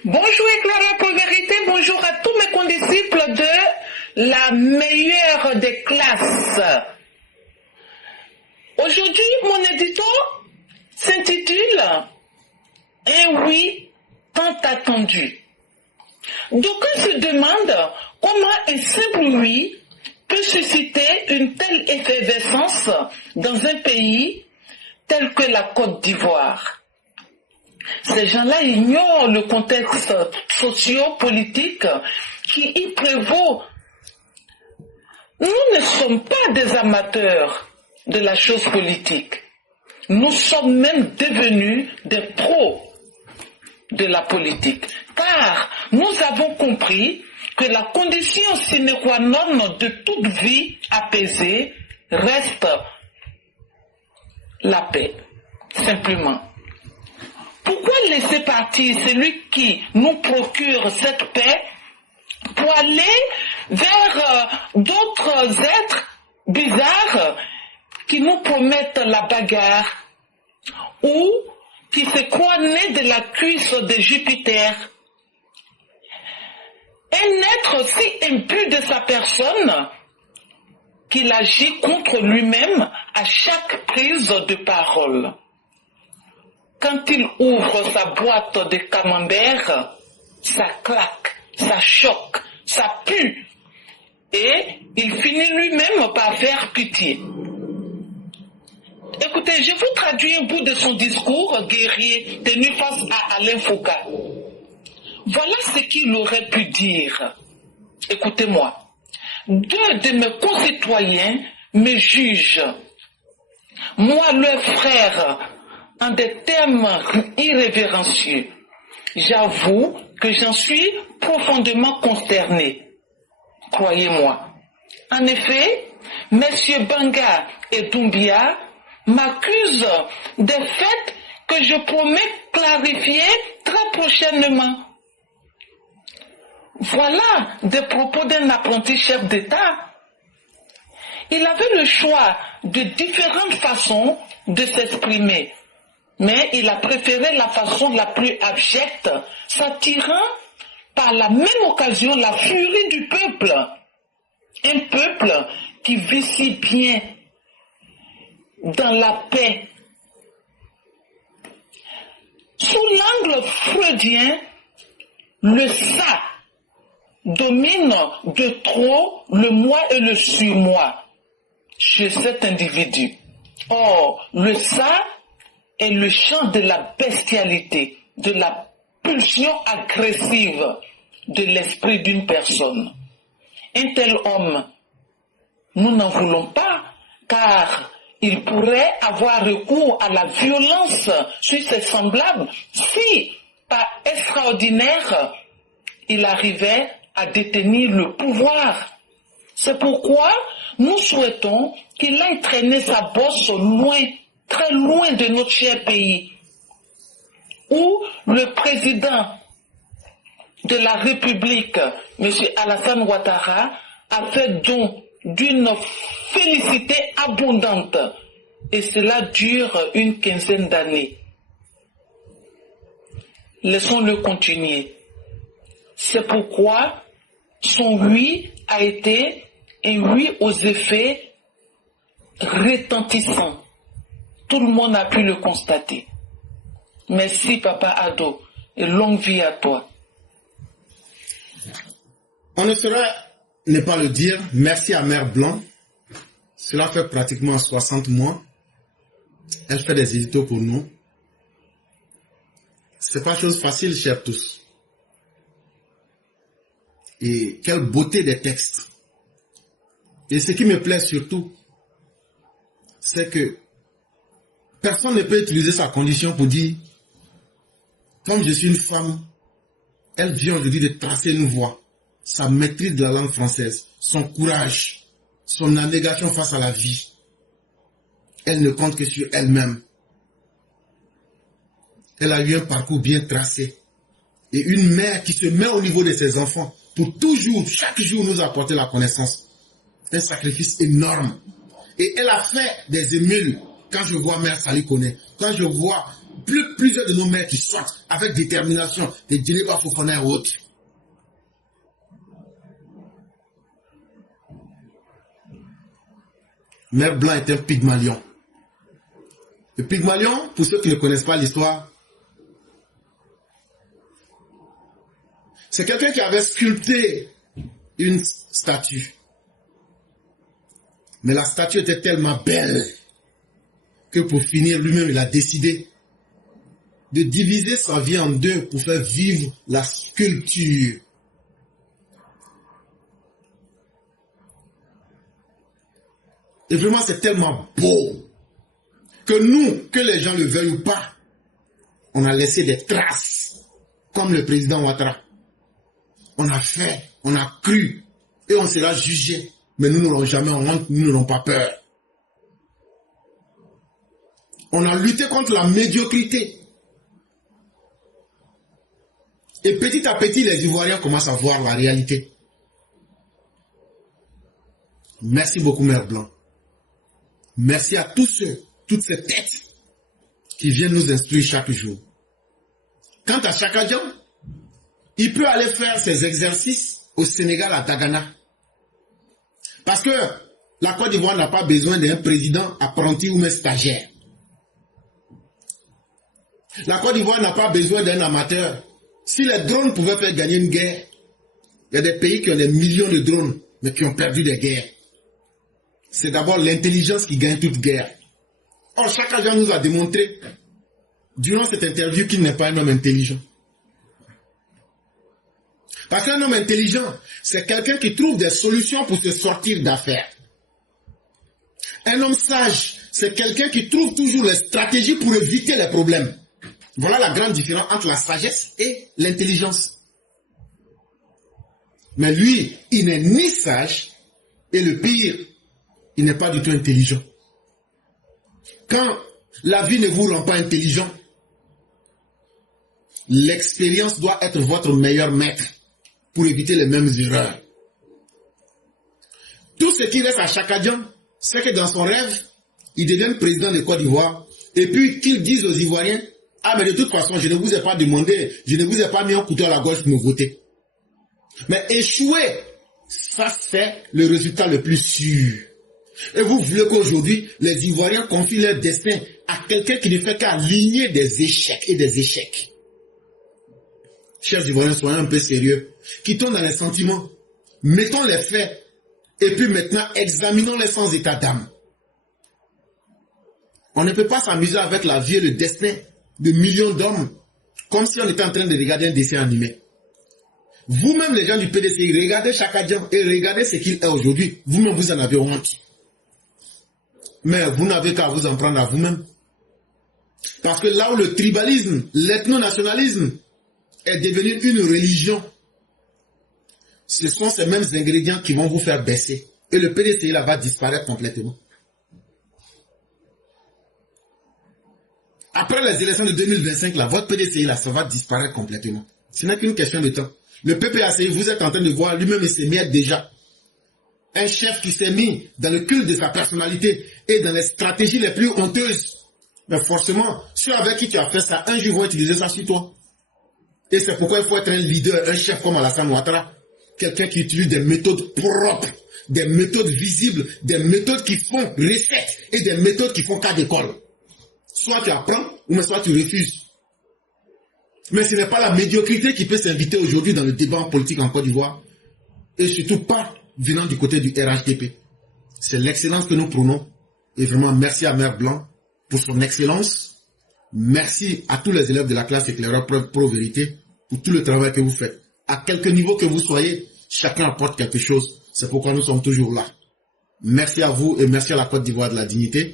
Bonjour éclaireur pour vérité, bonjour à tous mes condisciples de la meilleure des classes. Aujourd'hui, mon édito s'intitule « Un oui tant attendu ». D'aucuns se demandent comment un simple oui peut susciter une telle effervescence dans un pays tel que la Côte d'Ivoire. Ces gens-là ignorent le contexte socio-politique qui y prévaut. Nous ne sommes pas des amateurs de la chose politique. Nous sommes même devenus des pros de la politique. Car nous avons compris que la condition sine qua non de toute vie apaisée reste la paix, simplement. Pourquoi laisser partir celui qui nous procure cette paix pour aller vers d'autres êtres bizarres qui nous promettent la bagarre ou qui se croient nés de la cuisse de Jupiter? Un être si imbu de sa personne qu'il agit contre lui-même à chaque prise de parole. Quand il ouvre sa boîte de camembert, ça claque, ça choque, ça pue. Et il finit lui-même par faire pitié. Écoutez, je vous traduis un bout de son discours guerrier tenu face à Alain Foucault. Voilà ce qu'il aurait pu dire. Écoutez-moi. Deux de mes concitoyens me jugent. Moi, leur frère, en des termes irrévérencieux. J'avoue que j'en suis profondément consterné. Croyez-moi. En effet, messieurs Banga et Doumbia m'accusent des faits que je promets clarifier très prochainement. Voilà des propos d'un apprenti chef d'État. Il avait le choix de différentes façons de s'exprimer. Mais il a préféré la façon la plus abjecte, s'attirant par la même occasion la furie du peuple. Un peuple qui vit si bien dans la paix. Sous l'angle freudien, le ça domine de trop le moi et le surmoi chez cet individu. Or, le ça est le champ de la bestialité, de la pulsion agressive de l'esprit d'une personne. Un tel homme, nous n'en voulons pas, car il pourrait avoir recours à la violence sur ses semblables si, par extraordinaire, il arrivait à détenir le pouvoir. C'est pourquoi nous souhaitons qu'il aille traîner sa bosse loin, très loin de notre cher pays, où le président de la République, M. Alassane Ouattara, a fait don d'une félicité abondante, et cela dure une quinzaine d'années. Laissons-le continuer. C'est pourquoi son oui a été un oui aux effets retentissants. Tout le monde a pu le constater. Merci, Papa Ado, et longue vie à toi. On ne saurait ne pas le dire, merci à Mère Blanc. Cela fait pratiquement 60 mois. Elle fait des éditos pour nous. C'est pas chose facile, chers tous. Et quelle beauté des textes. Et ce qui me plaît surtout, c'est que personne ne peut utiliser sa condition pour dire, comme je suis une femme, elle vient aujourd'hui de tracer une voie. Sa maîtrise de la langue française, son courage, son abnégation face à la vie. Elle ne compte que sur elle-même. Elle a eu un parcours bien tracé. Et une mère qui se met au niveau de ses enfants pour toujours, chaque jour nous apporter la connaissance. Un sacrifice énorme. Et elle a fait des émules. Quand je vois Mère Sali Kone, quand je vois plusieurs de nos mères qui sortent avec détermination, des Djeneba Fofana et autres. Mère Blanc est un Pygmalion. Le Pygmalion, pour ceux qui ne connaissent pas l'histoire, c'est quelqu'un qui avait sculpté une statue. Mais la statue était tellement belle que pour finir, lui-même, il a décidé de diviser sa vie en deux pour faire vivre la sculpture. Et vraiment, c'est tellement beau que nous, que les gens le veuillent ou pas, on a laissé des traces, comme le président Ouattara. On a fait, on a cru, et on sera jugé. Mais nous n'aurons jamais honte, nous n'aurons pas peur. On a lutté contre la médiocrité. Et petit à petit, les Ivoiriens commencent à voir la réalité. Merci beaucoup, Mère Blanc. Merci à tous ceux, toutes ces têtes qui viennent nous instruire chaque jour. Quant à Chaka Diop, il peut aller faire ses exercices au Sénégal, à Dagana. Parce que la Côte d'Ivoire n'a pas besoin d'un président apprenti ou même stagiaire. La Côte d'Ivoire n'a pas besoin d'un amateur. Si les drones pouvaient faire gagner une guerre, il y a des pays qui ont des millions de drones, mais qui ont perdu des guerres. C'est d'abord l'intelligence qui gagne toute guerre. Or, chaque agent nous a démontré, durant cette interview, qu'il n'est pas un homme intelligent. Parce qu'un homme intelligent, c'est quelqu'un qui trouve des solutions pour se sortir d'affaires. Un homme sage, c'est quelqu'un qui trouve toujours les stratégies pour éviter les problèmes. Voilà la grande différence entre la sagesse et l'intelligence. Mais lui, il n'est ni sage, et le pire, il n'est pas du tout intelligent. Quand la vie ne vous rend pas intelligent, l'expérience doit être votre meilleur maître pour éviter les mêmes erreurs. Tout ce qui reste à Chaka Diop, c'est que dans son rêve, il devienne président de Côte d'Ivoire, et puis qu'il dise aux Ivoiriens, ah mais de toute façon, je ne vous ai pas demandé, je ne vous ai pas mis un couteau à la gorge pour me voter. Mais échouer, ça c'est le résultat le plus sûr. Et vous voulez qu'aujourd'hui, les Ivoiriens confient leur destin à quelqu'un qui ne fait qu'aligner des échecs et des échecs. Chers Ivoiriens, soyez un peu sérieux. Quittons dans les sentiments. Mettons les faits. Et puis maintenant, examinons-les sans état d'âme. On ne peut pas s'amuser avec la vie et le destin de millions d'hommes comme si on était en train de regarder un dessin animé. Vous-même, les gens du PDCI, regardez Chaka Diop et regardez ce qu'il est aujourd'hui. Vous-même, vous en avez honte. Mais vous n'avez qu'à vous en prendre à vous-même. Parce que là où le tribalisme, l'ethno-nationalisme est devenu une religion, ce sont ces mêmes ingrédients qui vont vous faire baisser. Et le PDCI là va disparaître complètement. Après les élections de 2025, là, votre PDCI là, ça va disparaître complètement. Ce n'est qu'une question de temps. Le PPACI, vous êtes en train de voir, lui-même il s'est mis déjà. Un chef qui s'est mis dans le culte de sa personnalité et dans les stratégies les plus honteuses. Mais forcément, ceux avec qui tu as fait ça, un jour vont utiliser ça sur toi. Et c'est pourquoi il faut être un leader, un chef comme Alassane Ouattara. Quelqu'un qui utilise des méthodes propres, des méthodes visibles, des méthodes qui font recette et des méthodes qui font cas d'école. Soit tu apprends, ou soit tu refuses. Mais ce n'est pas la médiocrité qui peut s'inviter aujourd'hui dans le débat en politique en Côte d'Ivoire. Et surtout pas venant du côté du RHDP. C'est l'excellence que nous prônons. Et vraiment, merci à Mère Blanc pour son excellence. Merci à tous les élèves de la classe éclaireur pro-vérité pour tout le travail que vous faites. À quelque niveau que vous soyez, chacun apporte quelque chose. C'est pourquoi nous sommes toujours là. Merci à vous et merci à la Côte d'Ivoire de la dignité.